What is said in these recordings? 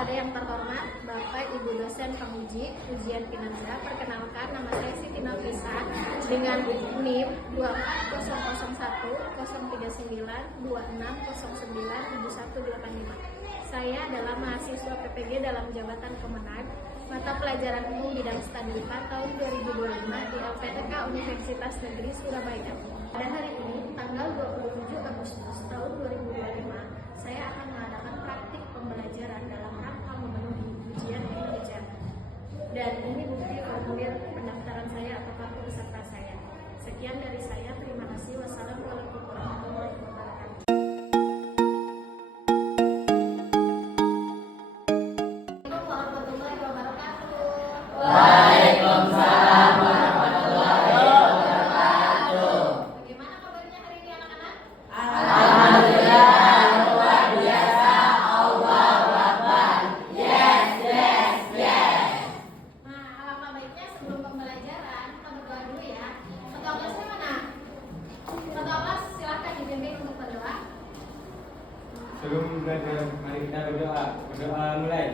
Kepada yang terhormat Bapak Ibu dosen penguji ujian kinerja, perkenalkan nama saya Siti Nafisa dengan NIM 240103926097185. Saya adalah mahasiswa PPG dalam jabatan Kemenag, mata pelajaran umum bidang statistika tahun 2025 di LPTK Universitas Negeri Surabaya. Pada hari ini, tanggal 27 Agustus tahun 2025, saya akan mengadakan praktik pembelajaran dalam rangka memenuhi ujian kinerja. Dan ini bukti formulir pendaftaran saya atau kartu peserta saya. Sekian dari saya, terima kasih. Wassalamualaikum warahmatullahi wabarakatuh. Waalaikumsalam warahmatullahi wabarakatuh. Bagaimana kabarnya hari ini anak-anak? Alhamdulillah, luar biasa. Allahu Akbar. Yes, yes, yes. Nah, alangkah baiknya sebelum pembelajaran kita berdoa dulu ya. Ketua kelasnya mana? Ketua kelas silakan dibimbing untuk berdoa. Sebelum belajar, mari kita berdoa. Berdoa mulai.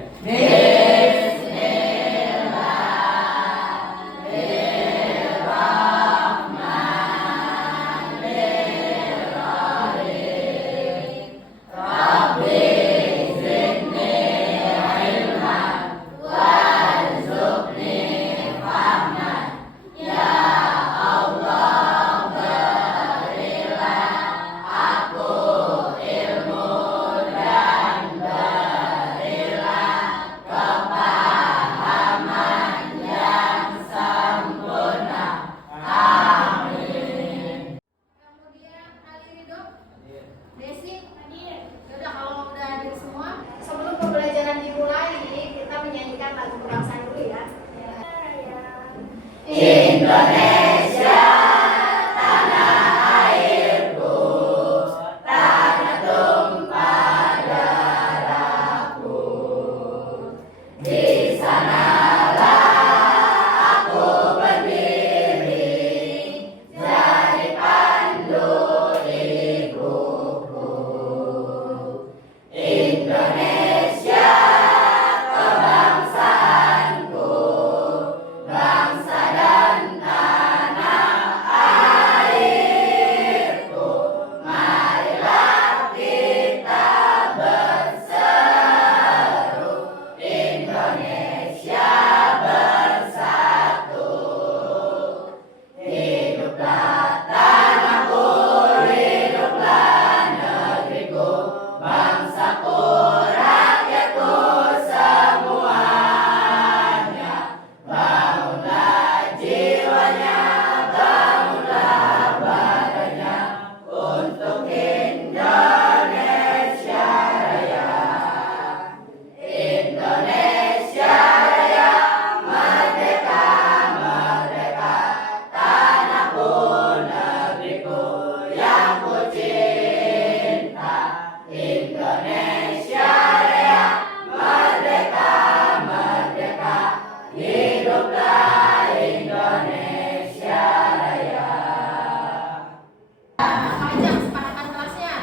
Kemudian Ali Ridho, Desi, Nadir. Yaudah kalau udah hadir semua, sebelum pembelajaran dimulai, kita menyanyikan lagu kebangsaan dulu ya. Indonesia, tanah airku, tanah tumpah darahku. Di sanalah aku berdiri, jadi pandu ibuku. Indonesia, kebangsaanku, bangsa dan tanah airku. Marilah kita berseru, Indonesia bersatu. Hiduplah tanahku, hiduplah negeriku, bangsaku, rakyatku semuanya. Bangunlah jiwanya, bangunlah badannya untuk Indonesia Raya. Indonesia Raya, merdeka, merdeka, tanahku, negeriku yang ku cinta. Indonesia Raya, merdeka, merdeka, hiduplah Indonesia Raya. Apa aja kesepakatan kelasnya?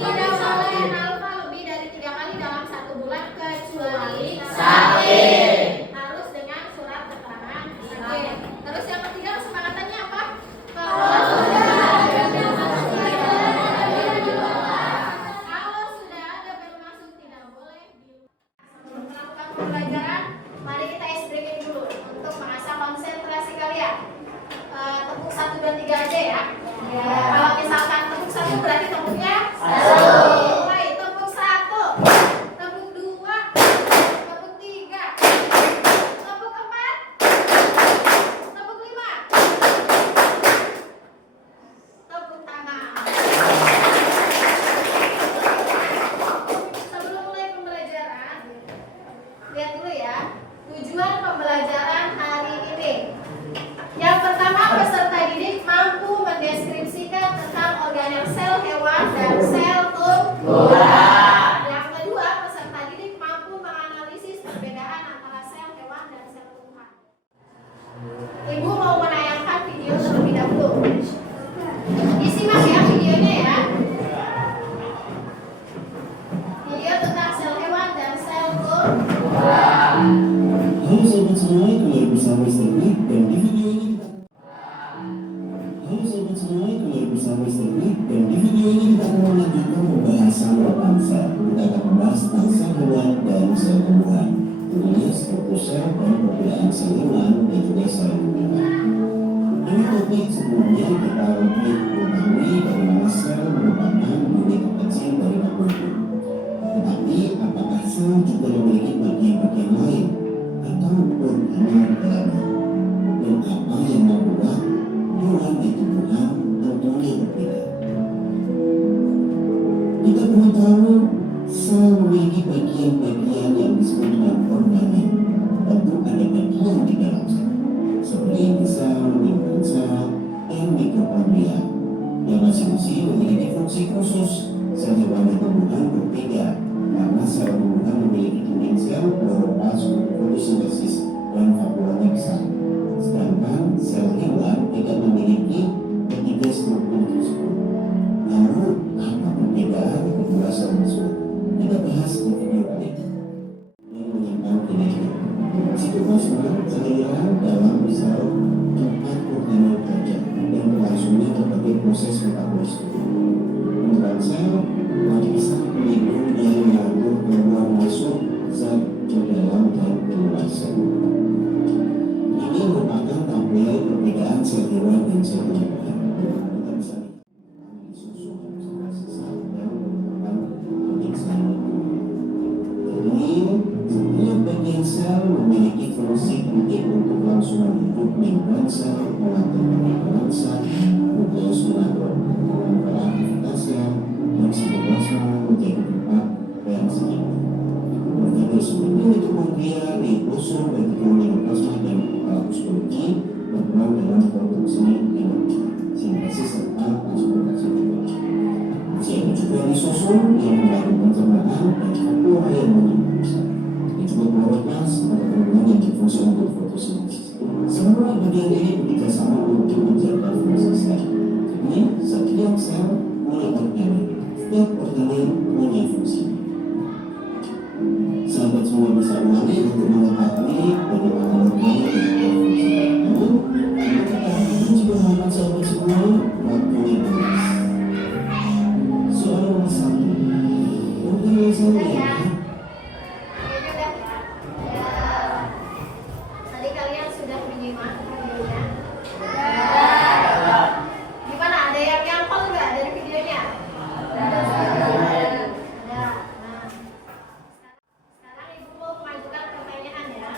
Tidak boleh alfa lebih dari 3 kali dalam 1 bulan kecuali Sakit. harus dengan surat keterangan sakit. Terus yang ketiga kesepakatannya apa? Kalau sudah ada bel masuk tidak boleh sebelum melakukan pembelajaran, mari kita ice breaking dulu untuk mengasah konsentrasi kalian. Tepuk 1 dan 3 aja ya. Kalau misalkan tepuk 1 berarti tepuknya 1. Mulai tepuk 1, tepuk 2, tepuk 3, tepuk 4, tepuk 5, tepuk tangan. Sebelum mulai pembelajaran, lihat dulu ya. semua, kembali bersama Mr. Quick dan di video ini kita... Halo sahabat semua, kembali bersama Mr. Quick dan di video ini kita akan melanjutkan pembahasan bangsa. Kita akan membahas tentang sel hewan dan sel tumbuhan, tentunya struktur sel dan perbedaan sel hewan dan juga sel tumbuhan. Ini topik sebelumnya kita mengetahui bagaimana sel merupakan unit kecil dari makhluk. Tetapi apakah sel juga memiliki bagian-bagian lain atau organel di dalamnya? Dan apa yang membuat hewan dan tumbuhan tentunya berbeda? Kita perlu tahu sel memiliki bagian-bagian yang disebut dengan organel. Tentu ada bagian di dalam sel, seperti inti sel, membran sel, dan mitokondria, yang masing-masing memiliki fungsi khusus. Sel hewan dan tumbuhan berbeda karena sel tumbuhan memiliki dinding sel, kloroplast, fotosintesis, dan vakuolnya besar. Sedangkan sel hewan tidak memiliki ketiga struktur tersebut. Lalu, apa perbedaan kedua sel tersebut? Kita bahas di video kali ini. Yang menyimpan kinetik. Sitoplasma cairan dalam sel tempat organel bekerja dan berlangsungnya berbagai proses metabolisme. Membran sel lapisan pelindung yang mengatur keluar masuk zat ke dalam dan keluar sel. Ini merupakan tampilan perbedaan sel hewan dan sel tumbuhan. Kita bisa disusun sel dan merupakan penting sel. Jadi, setiap bagian sel memiliki fungsi penting untuk kelangsungan hidup. Membran sel mengatur pergerakan sel, nukleus mengatur aktivitasnya, dan sitoplasma menjadi tempat reaksi ini. Organel seperti mitokondria, ribosom, retikuloplasma, dan aparatus Golgi berperan dalam produksi energi, sintesis serta transportasi energi. Sehingga juga lisosom yang melakukan pencernaan dan vakuola yang menyimpan. Ini juga kloroplast atau organel yang berfungsi untuk fotosintesis. Semua bagian ini bekerja sama untuk menjaga fungsi sel. Jadi setiap sel punya organel, setiap organel punya fungsi. Sahabat semua bisa ulangi untuk mengetahui bagaimana organel dan fungsi. Namun, kita jika harapan sahabat semua waktunya habis. Soal nomor 1, organel sel yang Tadi kalian sudah menyimak videonya? Gimana? Ada yang nyapal nggak dari videonya? Ada. Nah, sekarang ibu mau mengajukan pertanyaan ya.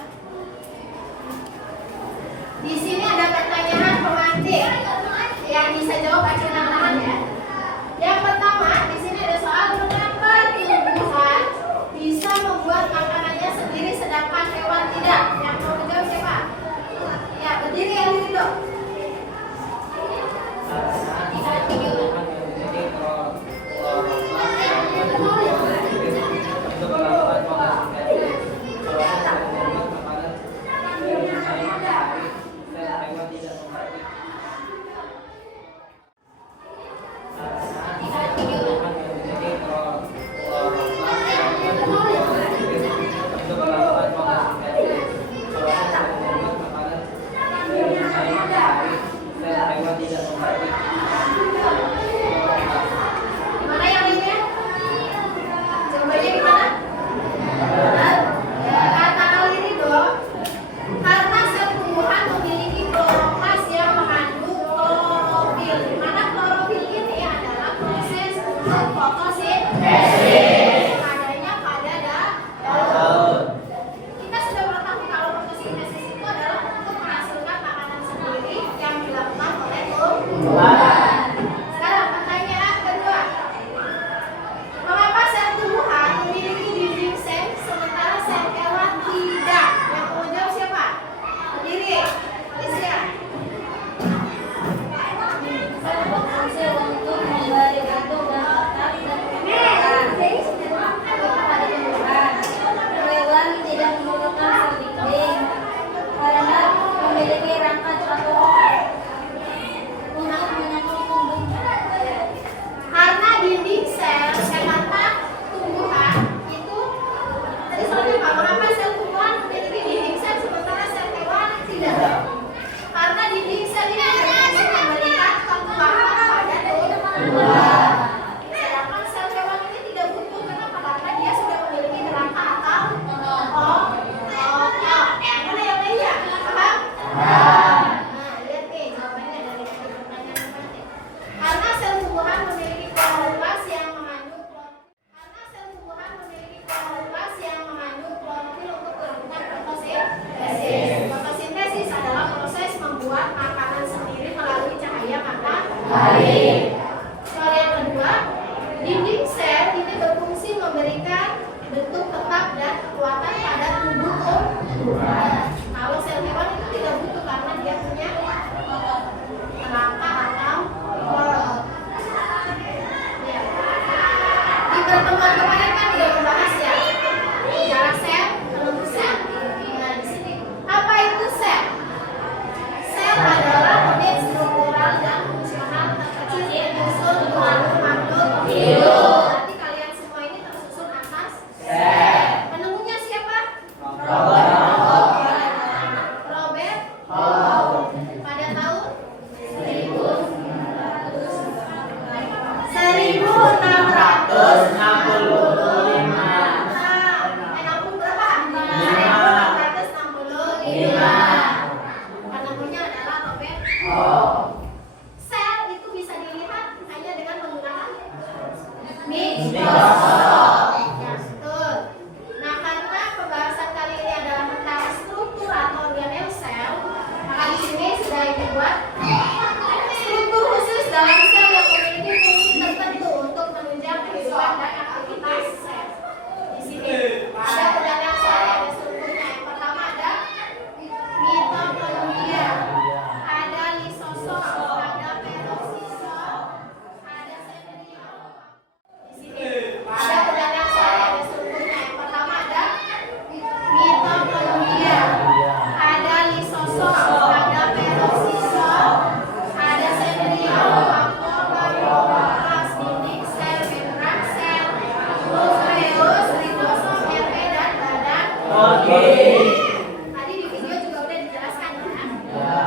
Tadi di video juga udah dijelaskan ya.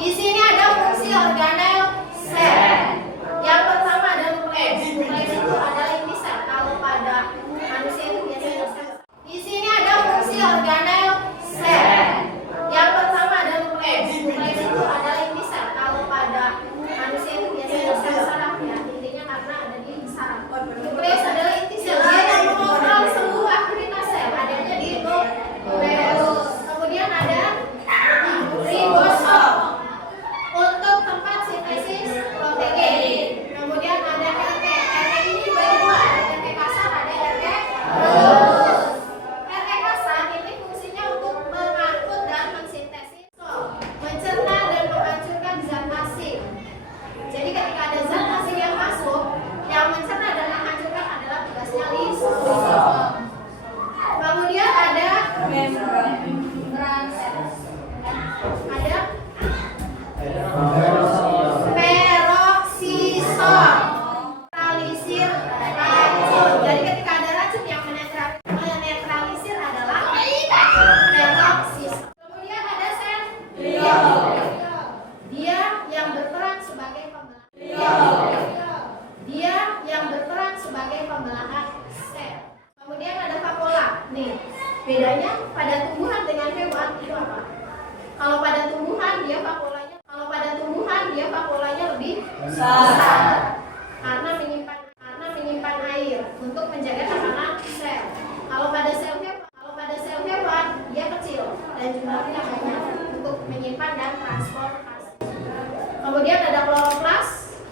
Di sini ada fungsi organel sel. Yang pertama ada nukleus. Nukleus itu adalah inti sel. Kalau pada manusia itu biasanya sel. Di sini ada fungsi organel sel. Yang pertama ada nukleus. Nukleus itu adalah inti sel. Kalau pada manusia itu biasanya sel saraf ya. Intinya karena ada di saraf. Nukleus adalah inti sel. Dia yang mengontrol seluruh aktivitas sel. Adanya di nukleus. Kemudian ada ribosom untuk tempat sintesis protein. Kemudian ada RT. RT ini dibagi dua, ada RT kasar, ada RT halus. RT kasar ini fungsinya untuk mengangkut dan mensintesis, mencerna dan menghancurkan zat asing. Jadi ketika ada zat asing yang masuk, yang mencerna dan menghancurkan adalah tugasnya lisosom. Kemudian ada peroksisom, netralisir racun. Jadi ketika ada racun yang menetralisir adalah peroksisom. Kemudian ada sentriol. Dia yang berperan sebagai pembelahan sel. Kemudian ada vakuola. Nih, bedanya pada tumbuhan dengan hewan itu apa? Kalau pada tumbuhan dia vakuolanya lebih besar karena menyimpan air untuk menjaga tekanan sel. Kalau pada sel hewan dia kecil dan jumlahnya banyak untuk menyimpan dan transportasi. Kemudian ada kloroplas,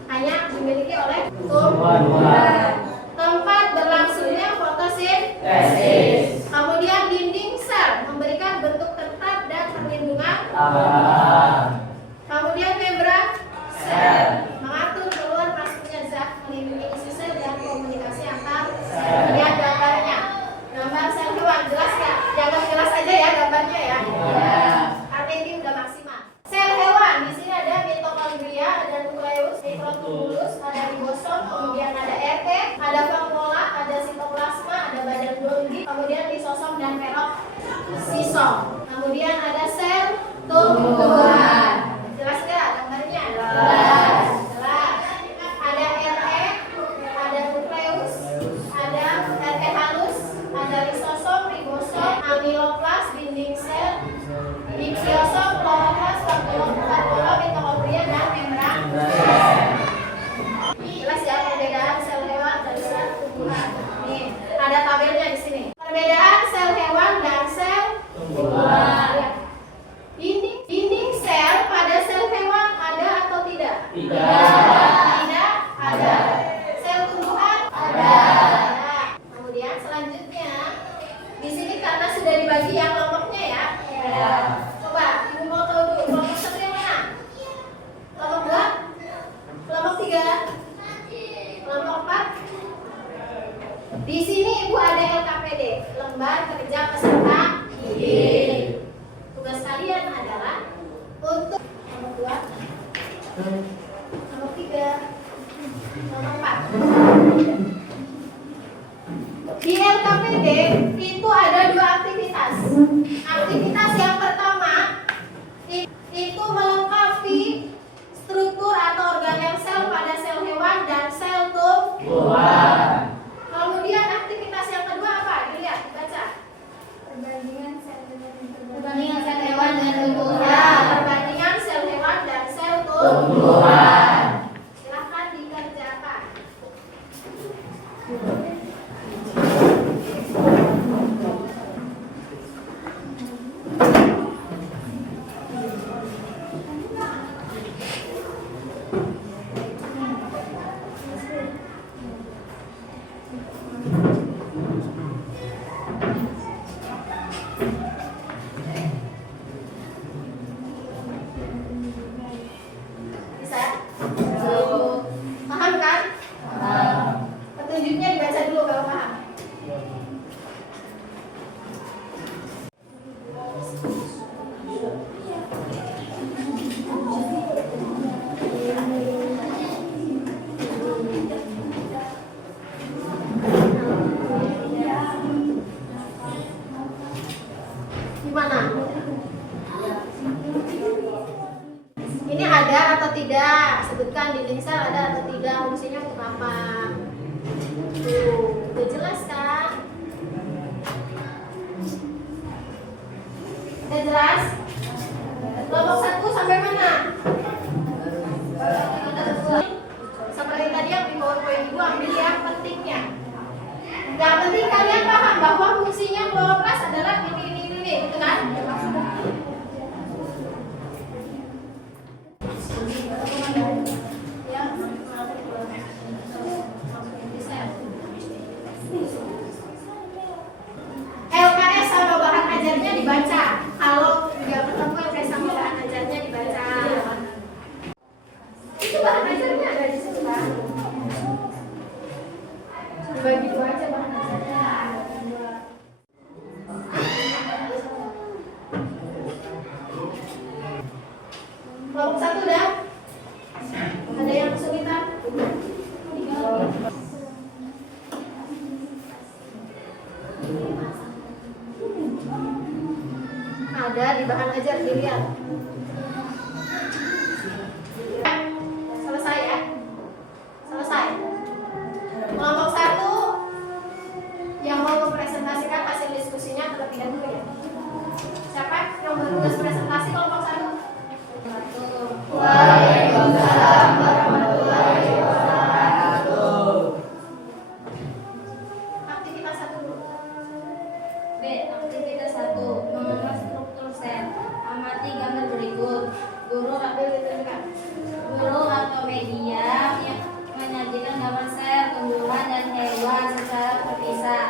hanya dimiliki oleh tumbuhan. Tempat berlangsungnya fotosintesis. Kemudian dinding sel memberikan bentuk tetap dan perlindungan. Kemudian membran sel mengatur keluar masuknya zat, melindungi isi sel dan komunikasi antar sel. Lihat gambarnya. Gambar sel hewan jelas ya? Jangan jelas aja ya gambarnya ya. Karena ini udah maksimal. Sel hewan di sini ada mitokondria, ada nukleus, mikrotubulus, ada ribosom, kemudian ada RT, ada vakuola, ada sitoplasma, ada badan Golgi, kemudian lisosom dan peroksisom. Kemudian ada sel tumbuhan. Jelas nggak gambarnya? Jelas. Ada RT, ada nukleus, ada RT halus, ada lisosom, ribosom, amiloplas, dinding sel, dipsiosom, kloroplas, vakuola, mitokondria, dan membran sel. Jelas ya perbedaan sel hewan dan sel tumbuhan. Nih, ada tabelnya di sini. Perbedaan sel hewan dan sel tumbuhan. Dinding sel pada sel hewan ada atau tidak? Tidak ada. Sel tumbuhan ada. Kemudian selanjutnya di sini karena sudah dibagi yang kelompoknya ya. Coba ibu mau tahu dulu kelompok satu yang mana? Kelompok 2? Kelompok 3? Kelompok 4? Di sini ibu ada LKPD, lembar kerja peserta didik. Tugas kalian adalah untuk nomor 2, nomor 3, nomor 4. Di LKPD itu ada 2 aktivitas. Aktivitas yang pertama itu melengkapi struktur atau organel sel pada sel hewan dan sel tumbuhan. Kemudian aktivitas yang kedua apa? Dilihat, baca. Perbandingan sel hewan dan tumbuhan. Perbandingan sel hewan dan sel tumbuhan. Silakan dikerjakan. Bisa? Yang penting kalian paham bahwa fungsinya kloroplast adalah ini, gitu kan? LKS sama bahan ajarnya dibaca. Kalau nggak ketemu LKS sama bahan ajarnya dibaca. Itu bahan ajarnya ada di situ kan? Dibagi dua aja bahan ajarnya. Kelompok 1 udah? Ada yang kesulitan? Ada di bahan ajar, dilihat. Selesai ya? Selesai. Kelompok 1 yang mau mempresentasikan hasil diskusinya terlebih dahulu ya. Siapa yang bertugas presentasi kelompok 1? Waalaikumsalam warahmatullahi wabarakatuh. Aktivitas 1 dulu. B. Aktivitas 1. Mengenal struktur sel. Amati gambar berikut. Guru atau media yang menyajikan gambar sel, tumbuhan dan hewan secara terpisah.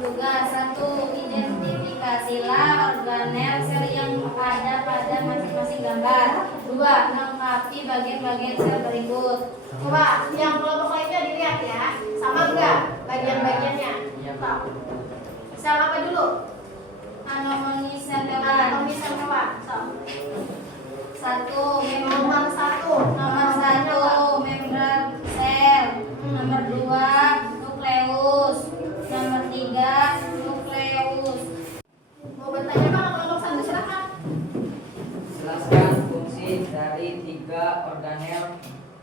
Tugas 1. Identifikasilah organel sel yang ada pada masing-masing gambar. 2. Lengkapi bagian-bagian sel berikut. Coba yang kelompok lainnya dilihat ya. Sama enggak bagian-bagiannya? Iya, Pak. Sel apa dulu? Anomali sel hewan. Anatomi sel hewan. So. 1. Nomor 1. Nomor 1 membran sel. Nomor 2 nukleus. Nomor 3 nukleus. Mau bertanya Pak kelompok 1 silakan. Jelaskan fungsi dari 3 organel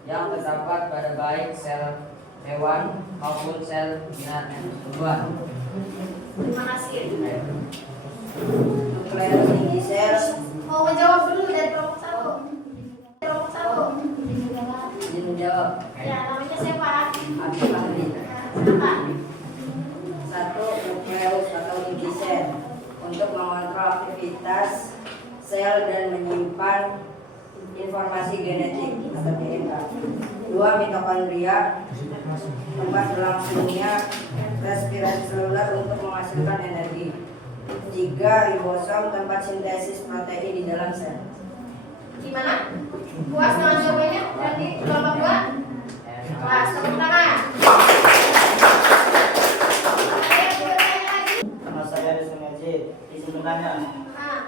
yang terdapat pada baik sel hewan maupun sel tumbuhan. Terima kasih. Nukleus inti sel. Mau menjawab dulu dari kelompok 1. Kelompok 1. Izin menjawab. Ya, namanya siapa? Abdul Fahri. Silakan. 1. Nukleus atau inti sel untuk mengontrol aktivitas sel dan menyimpan informasi genetik atau DNA. 2. Mitokondria tempat berlangsungnya respirasi seluler untuk menghasilkan energi. 3. Ribosom tempat sintesis protein di dalam sel. Gimana? Puas dengan jawabannya? Berarti kelompok 2? Puas, tepuk tangan. Ada yang bertanya lagi? Nama saya Rizwan Majid. Izin bertanya. Ah,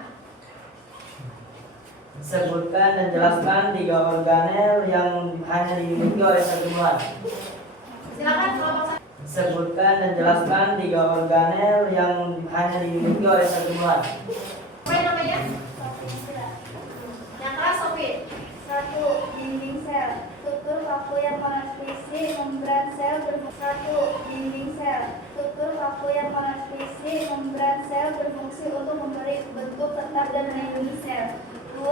Sebutkan dan jelaskan 3 organel yang hanya dimiliki oleh sel tumbuhan. silakan kelompok 1. Sebutkan dan jelaskan 3 organel yang hanya dimiliki oleh sel tumbuhan. Apa yang namanya? Yang keras Sofi. 1. Dinding sel. Struktur kaku yang konspirasi membran sel berfungsi. 1. Dinding sel. Struktur kaku yang konspirasi membran sel berfungsi untuk memberi bentuk tetap dan melindungi sel. 2.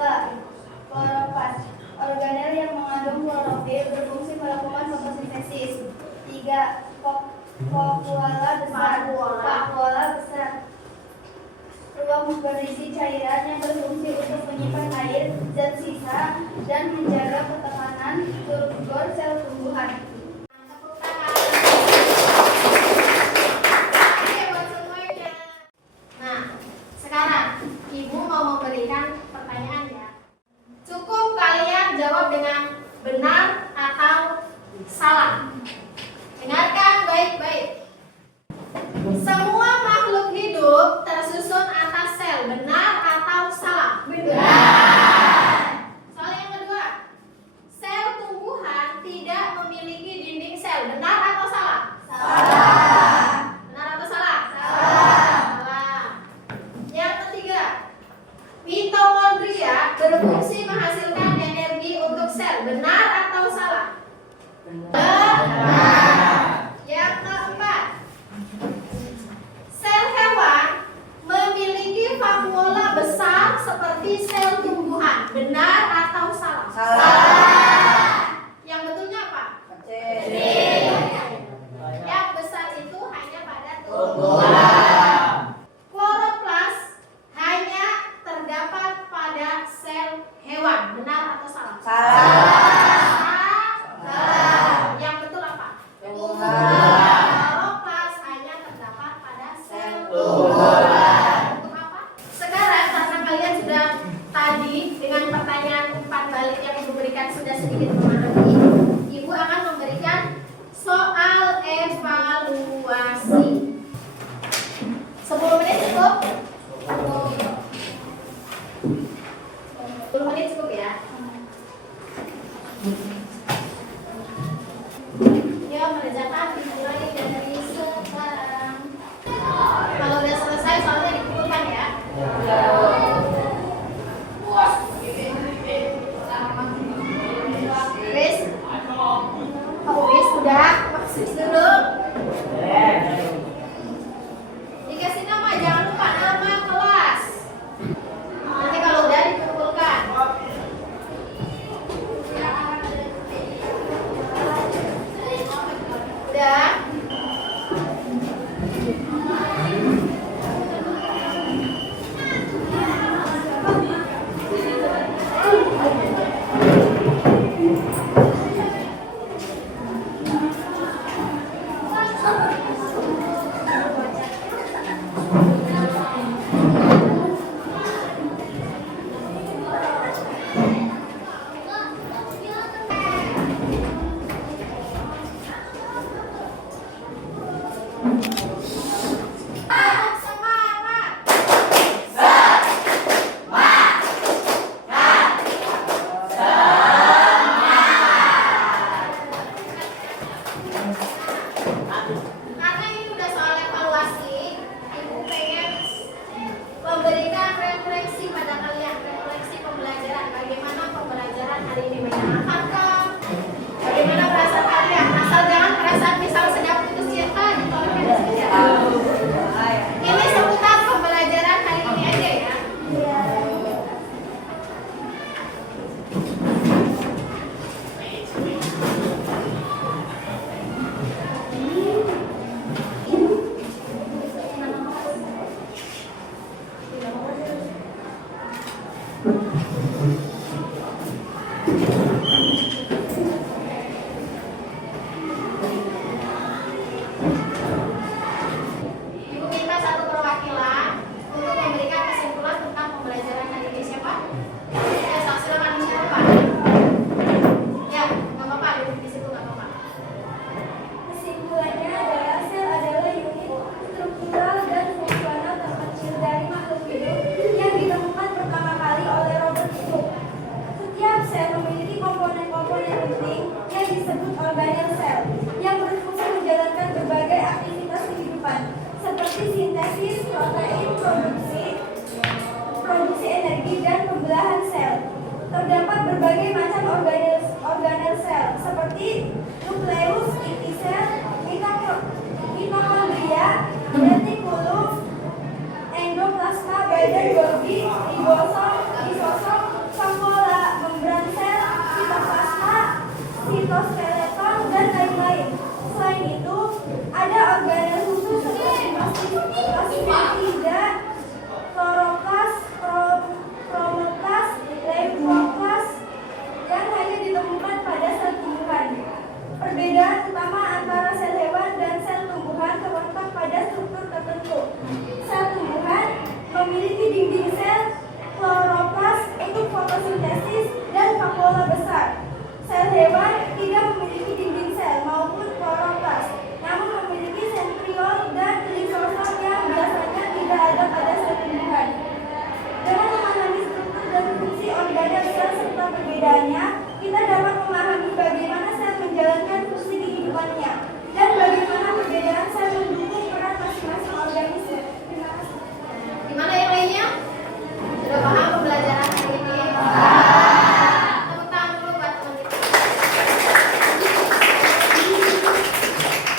Kloroplast. Organel yang mengandung klorofil berfungsi melakukan fotosintesis. 3. Vakuola besar. Vakuola besar. Ruang berisi cairan yang berfungsi untuk menyimpan air, zat sisa, dan menjaga ketekanan turgor sel tumbuhan. Tepuk tangan. Oke, buat semuanya. Nah, sekarang Ibu mau memberikan pertanyaan ya. Cukup kalian jawab dengan benar atau salah. Dengarkan baik-baik. Semua makhluk hidup tersusun atas sel, benar atau salah? Benar. Soal yang kedua, sel tumbuhan tidak memiliki 20 menit cukup? 10 menit cukup ya? Ya, mengerjakan dimulai dari sekarang. Kalau udah selesai soalnya dikumpulkan ya. Chris, Chris udah maksis dulu. Dikasih nama, jangan lupa nama kelas. Nanti kalau udah dikumpulkan. Udah. Karena ini udah soal evaluasi, Ibu pengen memberikan refleksi pada kalian, refleksi pembelajaran. Bagaimana pembelajaran hari ini menyenangkan? Bagaimana perasaan kalian? Asal jangan perasaan misal sedang putus cinta, ditolakkan saja. Ini seputar pembelajaran hari ini aja ya. Ibu minta satu perwakilan untuk memberikan kesimpulan tentang pembelajaran hari ini. Siapa? Ya, silakan siapa? Ya, nggak apa-apa, duduk di situ nggak apa-apa. Kesimpulannya adalah sel adalah unit struktural dan fungsional terkecil dari makhluk hidup yang ditemukan pertama kali oleh Robert Koch. Setiap sel memiliki komponen-komponen penting yang disebut organel sel yang berfungsi menjalankan berbagai aktivitas kehidupan seperti sintesis, protein, produksi energi, dan pembelahan sel. Terdapat berbagai macam organel sel seperti nukleus, inti sel, mitokondria, retikulum, endoplasma, badan Golgi, lisosom, vakuola, membran sel, sitoplasma, sitoskeleton, dan lain-lain. Selain itu, ada organel khusus seperti plasmida, kloroplas, kromoplas, leukoplas yang hanya ditemukan pada sel tumbuhan. Perbedaan utama antara sel hewan dan sel tumbuhan terletak pada struktur tertentu. Sel tumbuhan memiliki dinding sel, kloroplas untuk fotosintesis, dan vakuola besar. Sel hewan tidak memiliki dinding sel maupun kloroplas, namun memiliki sentriol dan lisosom yang biasanya tidak ada pada sel tumbuhan. Dengan memahami struktur dan fungsi organel sel serta perbedaannya, kita dapat memahami bagaimana sel menjalankan fungsi kehidupannya dan bagaimana perbedaan sel mendukung peran masing-masing organisme. Terima kasih. Gimana yang lainnya? Sudah paham pembelajaran hari ini? Tepuk tangan dulu buat teman-teman.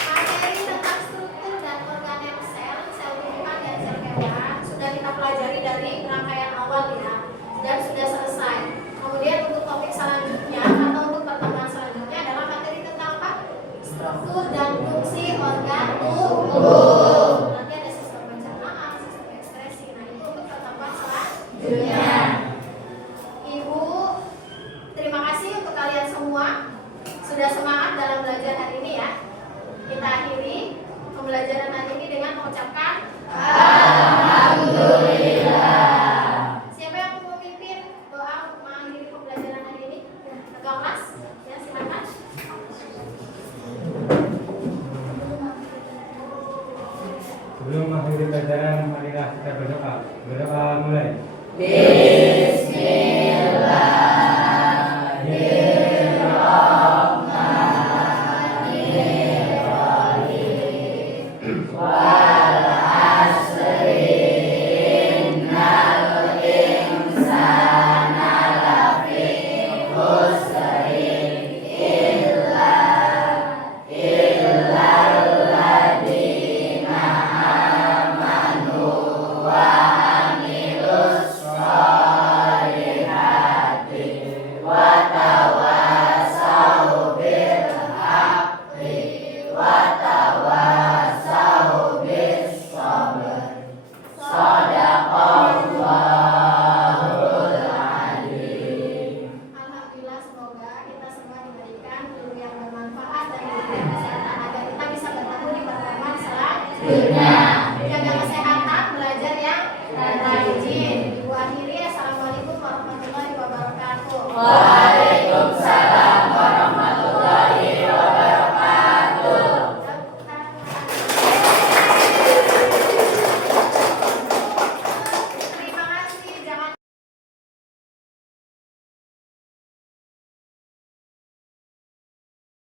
Materi tentang struktur dan organel sel, sel tumbuhan dan sel hewan sudah kita pelajari dari rangkaian awal ya, dan sudah selesai. Kemudian untuk topik selanjutnya atau untuk pertemuan selanjutnya adalah materi tentang apa? Struktur dan fungsi organ tubuh. Nanti ada sistem pencernaan, sistem ekskresi. Nah, itu untuk pertemuan selanjutnya. Ibu, terima kasih untuk kalian semua sudah semangat dalam belajar hari ini ya. Kita akhiri pembelajaran hari ini dengan mengucapkan Alhamdulillah. Siapa yang mau memimpin doa untuk mengakhiri pembelajaran hari ini? Ketua kelas, ya silakan. Sebelum mengakhiri pelajaran, marilah kita berdoa. Berdoa mulai. Alhamdulillah, semoga kita semua diberikan ilmu yang bermanfaat dan diberikan kesehatan agar kita bisa bertemu di pertemuan selanjutnya.